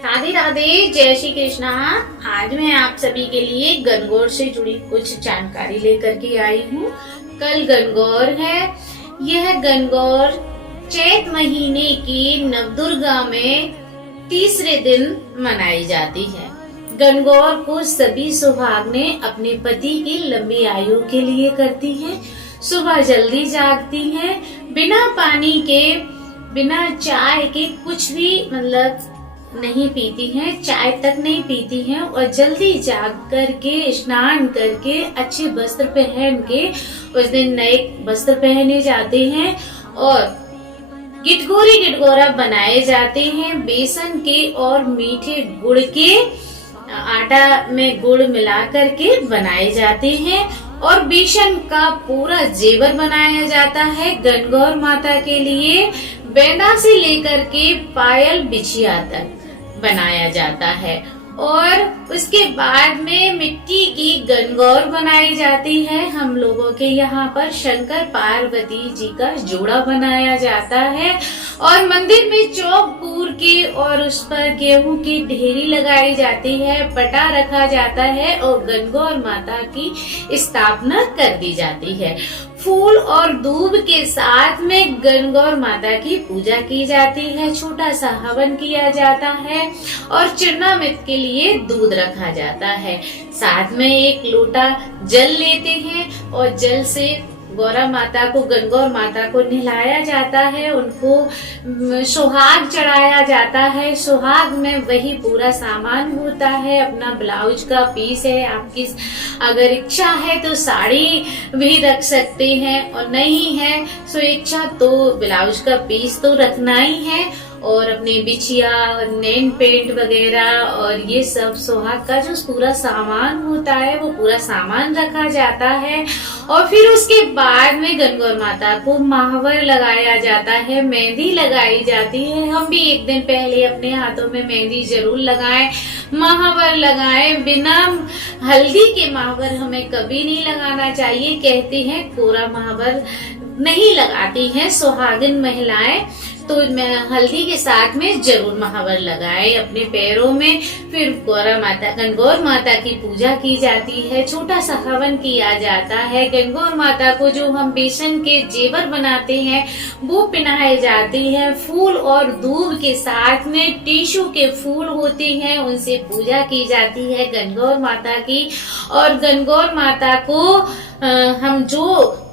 राधे राधे, जय श्री कृष्णा। आज मैं आप सभी के लिए गणगौर से जुड़ी कुछ जानकारी लेकर के आई हूँ। कल गणगौर है। यह गणगौर चैत महीने की नवदुर्गा में तीसरे दिन मनाई जाती है। गणगौर को सभी सुहागने अपने पति की लंबी आयु के लिए करती हैं। सुबह जल्दी जागती हैं, बिना पानी के, बिना चाय के कुछ भी नहीं पीती हैं, चाय तक नहीं पीती हैं और जल्दी जाग करके स्नान करके अच्छे वस्त्र पहन के उस दिन नए वस्त्र पहने जाते हैं और गिटगोरा बनाए जाते हैं। बेसन के और मीठे गुड़ के, आटा में गुड़ मिला करके बनाए जाते हैं और बेसन का पूरा जेवर बनाया जाता है। गणगौर माता के लिए बेना से लेकर के पायल बिछिया तक बनाया जाता है और उसके बाद में मिट्टी की गणगौर बनाई जाती है। हम लोगों के यहाँ पर शंकर पार्वती जी का जोड़ा बनाया जाता है और मंदिर में चौक पूर के और उस पर गेहूं की ढेरी लगाई जाती है, पटा रखा जाता है और गणगौर माता की स्थापना कर दी जाती है। फूल और दूब के साथ में गणगौर माता की पूजा की जाती है। छोटा सा हवन किया जाता है और चरणामृत के लिए दूध रखा जाता है। साथ में एक लोटा जल लेते हैं और जल से गौरा माता को, गणगौर माता को नहलाया जाता है। उनको सुहाग चढ़ाया जाता है। सुहाग में वही पूरा सामान होता है। अपना ब्लाउज का पीस है, आपकी अगर इच्छा है तो साड़ी भी रख सकते हैं और नहीं है स्वेच्छा तो ब्लाउज का पीस तो रखना ही है और अपने बिछिया, नेन पेंट वगैरह और ये सब सुहाग का जो पूरा सामान होता है वो पूरा सामान रखा जाता है। और फिर उसके बाद में गणगौर माता को महावर लगाया जाता है, मेहंदी लगाई जाती है। हम भी एक दिन पहले अपने हाथों में मेहंदी जरूर लगाएं, महावर लगाएं। बिना हल्दी के महावर हमें कभी नहीं लगाना चाहिए। कहते हैं कोरा महावर नहीं लगाती हैं सुहागिन महिलाएं, तो हल्दी के साथ में जरूर महावर लगाए अपने पैरों में। फिर गणगौर माता की पूजा की जाती है। छोटा सा हवन किया जाता है। गणगौर माता को जो हम बेसन के जेवर बनाते हैं वो पहनाए जाते हैं। फूल और दूब के साथ में टिश्यू के फूल होते हैं, उनसे पूजा की जाती है गणगौर माता की। और गणगौर माता को हम जो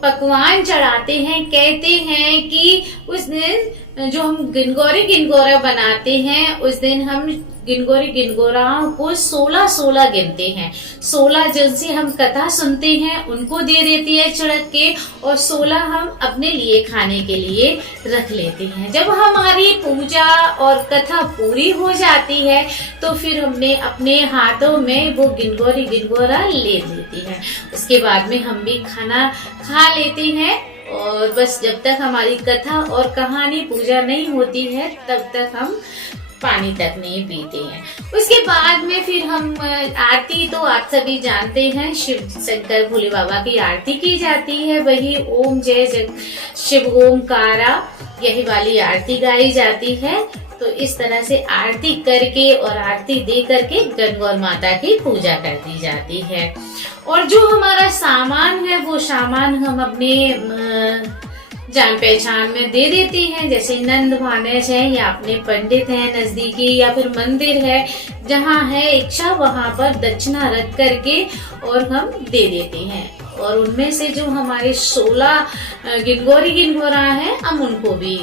पकवान चढ़ाते हैं, कहते हैं कि उस दिन जो हम गिनगौरा बनाते हैं उस दिन हम गिनगोराओं को 16 गिनते हैं। 16 जिनसे हम कथा सुनते हैं उनको दे देती है छिड़क के और 16 हम अपने लिए खाने के लिए रख लेते हैं। जब हमारी पूजा और कथा पूरी हो जाती है तो फिर हमने अपने हाथों में वो गिनगोरा ले लेती है। उसके बाद में हम भी खाना खा लेते हैं और बस जब तक हमारी कथा और कहानी पूजा नहीं होती है तब तक हम पानी तक नहीं पीते हैं। उसके बाद में फिर हम आरती तो आप सभी जानते हैं, शिव शंकर भोले बाबा की आरती की जाती है। वही ओम जय शिव ओमकारा, यही वाली आरती गाई जाती है। तो इस तरह से आरती करके और आरती दे करके गणगौर माता की पूजा कर दी जाती है। और जो हमारा सामान है वो सामान हम अपने जान पहचान में दे देते हैं, जैसे नंद भानस है या अपने पंडित हैं नजदीकी या फिर मंदिर है, जहाँ है इच्छा वहाँ पर दक्षिणा रख करके और हम दे देते हैं। और उनमें से जो हमारे 16 गिनगोरा हैं हम उनको भी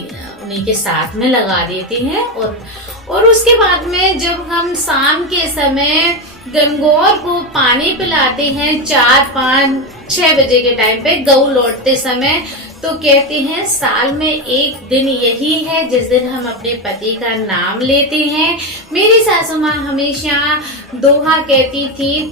उन्हीं के साथ में लगा देते हैं। और उसके बाद में जब हम शाम के समय गणगौर को पानी पिलाते हैं 4, 5, 6 बजे के टाइम पे गऊ लौटते समय, तो कहते हैं साल में एक दिन यही है जिस दिन हम अपने पति का नाम लेते हैं। मेरी सासू माँ हमेशा दोहा कहती थी,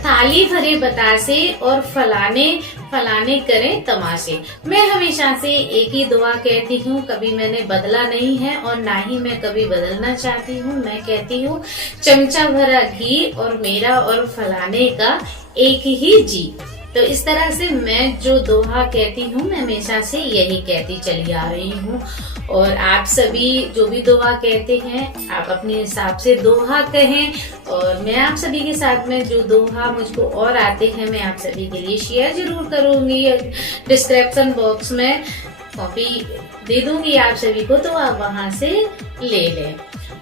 थाली भरे बतासे और फलाने करें तमाशे। मैं हमेशा से एक ही दुआ कहती हूँ, कभी मैंने बदला नहीं है और ना ही मैं कभी बदलना चाहती हूँ। मैं कहती हूँ चमचा भरा घी और मेरा और फलाने का एक ही जी। तो इस तरह से मैं जो दोहा कहती हूँ मैं हमेशा से यही कहती चली आ रही हूँ। और आप सभी जो भी दोहा कहते हैं आप अपने हिसाब से दोहा कहें, और मैं आप सभी के साथ में जो दोहा मुझको और आते हैं मैं आप सभी के लिए शेयर जरूर करूंगी। डिस्क्रिप्शन बॉक्स में कॉपी दे दूंगी आप सभी को, तो आप वहां से ले लें।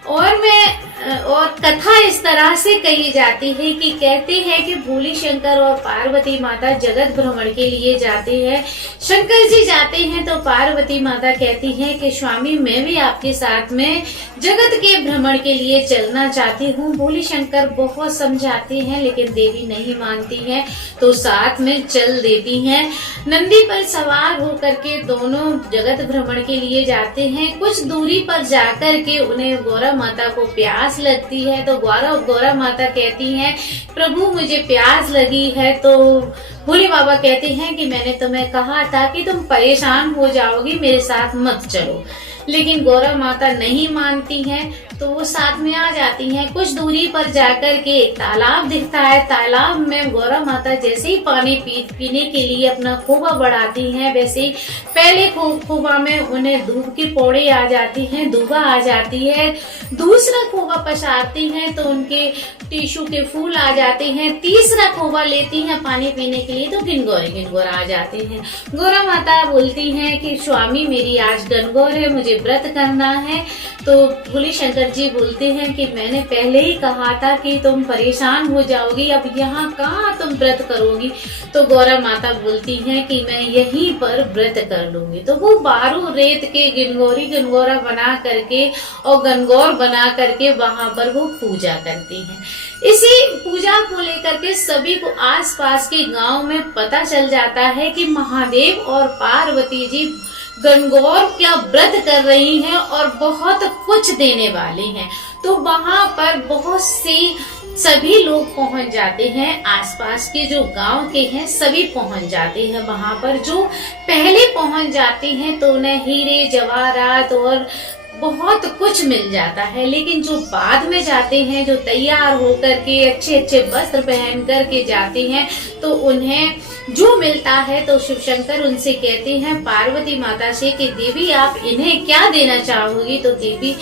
और कथा इस तरह से कही जाती है कि कहते हैं कि भोले शंकर और पार्वती माता जगत भ्रमण के लिए जाते हैं। शंकर जी जाते हैं तो पार्वती माता कहती हैं कि स्वामी मैं भी आपके साथ में जगत के भ्रमण के लिए चलना चाहती हूँ। भोले शंकर बहुत समझाते हैं लेकिन देवी नहीं मानती है, तो साथ में चल देती हैं। नंदी पर सवार होकर के दोनों जगत भ्रमण के लिए जाते हैं। कुछ दूरी पर जाकर के उन्हें गौरा माता को प्यास लगती है, तो गौरा माता कहती हैं प्रभु मुझे प्यास लगी है। तो भोले बाबा कहते हैं कि मैंने तुम्हें कहा था कि तुम परेशान हो जाओगी, मेरे साथ मत चलो। लेकिन गौरा माता नहीं मानती हैं, तो वो साथ में आ जाती हैं। कुछ दूरी पर जाकर के एक तालाब दिखता है। तालाब में गौरा माता जैसे ही पानी पीने के लिए अपना खोबा बढ़ाती हैं, वैसे ही पहले खोबा में उन्हें दूब की पौड़े आ जाती हैं, दूबा आ जाती है। दूसरा खोबा पसारती हैं तो उनके टिश्यू के फूल आ जाते हैं। तीसरा खोबा लेती हैं पानी पीने के लिए तो गनगौर आ जाते हैं। गौरा माता बोलती हैं कि स्वामी मेरी आज गनगौर है, मुझे व्रत करना है। तो भोले शंकर जी बोलते हैं कि मैंने पहले ही कहा था कि तुम परेशान हो जाओगी, अब यहाँ कहाँ तुम व्रत करोगी। तो गौरा माता बोलती हैं कि मैं यहीं पर व्रत कर लूंगी। तो वो 12 रेत के गनगौरा बना करके और गनगौर बना करके वहां पर वो पूजा करती हैं। इसी पूजा को लेकर के सभी को आसपास के गांव में पता चल जाता है कि महादेव और पार्वती जी गनगौर क्या व्रत कर रही हैं और बहुत कुछ देने वाली हैं। तो वहां पर बहुत सी सभी लोग पहुंच जाते हैं। आसपास के जो गांव के हैं सभी पहुंच जाते हैं वहां पर। जो पहले पहुंच जाते हैं तो उन्हें हीरे जवाहरात और बहुत कुछ मिल जाता है। लेकिन जो बाद में जाते हैं, जो तैयार होकर के अच्छे अच्छे वस्त्र पहन कर के जाते हैं, तो उन्हें जो मिलता है तो शिव शंकर उनसे कहते हैं पार्वती माता से कि देवी आप इन्हें क्या देना चाहोगी। तो देवी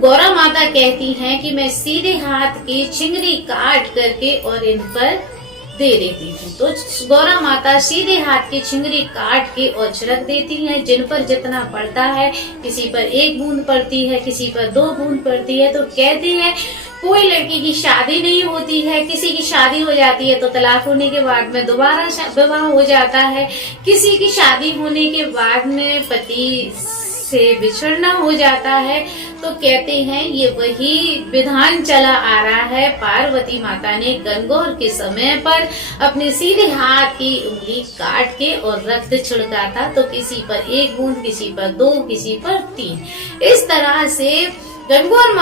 गौरा माता कहती हैं कि मैं सीधे हाथ की चिंगरी काट करके और इन पर दे देती हूँ। तो गौरा माता सीधे हाथ की चिंगरी काट के और छिड़क देती हैं। जिन पर जितना पड़ता है, किसी पर 1 बूंद पड़ती है, किसी पर 2 बूंद पड़ती है। तो कहते हैं कोई लड़की की शादी नहीं होती है, किसी की शादी हो जाती है तो तलाक होने के बाद में दोबारा विवाह हो जाता है, किसी की शादी होने के बाद में पति से बिछड़ना हो जाता है। तो कहते हैं ये वही विधान चला आ रहा है। पार्वती माता ने गनगौर के समय पर अपने सीधे हाथ की उंगली काट के और रक्त छिड़का था। तो किसी पर 1 बूंद, किसी पर 2, किसी पर 3। इस तरह से गौरा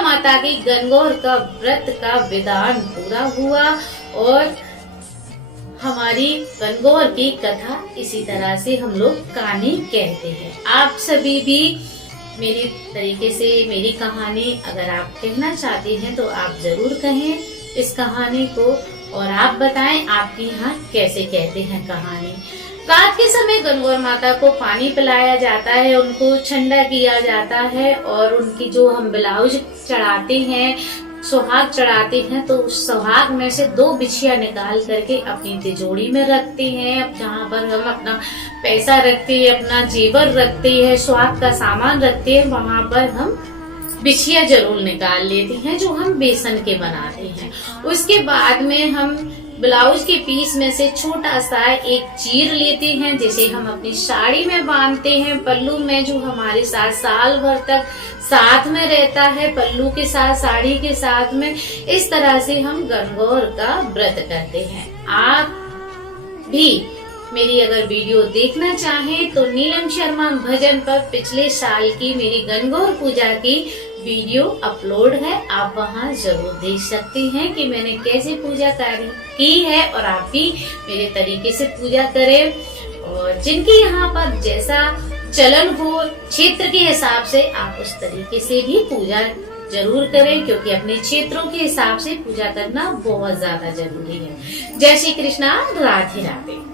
माता की गनगौर का व्रत का विधान पूरा हुआ और हमारी गनगौर की कथा इसी तरह से हम लोग कहानी कहते हैं। आप सभी भी मेरी तरीके से मेरी कहानी अगर आप कहना चाहते हैं तो आप जरूर कहें इस कहानी को, और आप बताएं आपके यहाँ कैसे कहते हैं कहानी। रात के समय गनगौर माता को पानी पिलाया जाता है, उनको ठंडा किया जाता है और उनकी जो हम ब्लाउज चढ़ाते हैं, सुहाग चढ़ाते हैं, तो उस सुहाग में से 2 बिछिया निकाल करके अपनी तिजोरी में रखते हैं। जहाँ पर हम अपना पैसा रखते हैं, अपना जेवर रखते हैं, सुहाग का सामान रखते हैं, वहाँ पर हम बिछिया जरूर निकाल लेते हैं जो हम बेसन के बनाते हैं। उसके बाद में हम ब्लाउज के पीस में से छोटा सा एक चीर लेते हैं, जिसे हम अपनी साड़ी में बांधते हैं, पल्लू में, जो हमारे साथ साल भर तक साथ में रहता है, पल्लू के साथ, साड़ी के साथ में। इस तरह से हम गनगौर का व्रत करते हैं। आप भी मेरी अगर वीडियो देखना चाहें तो नीलम शर्मा भजन पर पिछले साल की मेरी गनगौर पूजा की वीडियो अपलोड है, आप वहां जरूर देख सकते हैं कि मैंने कैसे पूजा की है, और आप भी मेरे तरीके से पूजा करें। और जिनके यहाँ पर जैसा चलन हो क्षेत्र के हिसाब से आप उस तरीके से भी पूजा जरूर करें, क्योंकि अपने क्षेत्रों के हिसाब से पूजा करना बहुत ज्यादा जरूरी है। जय श्री कृष्णा, राधे राधे।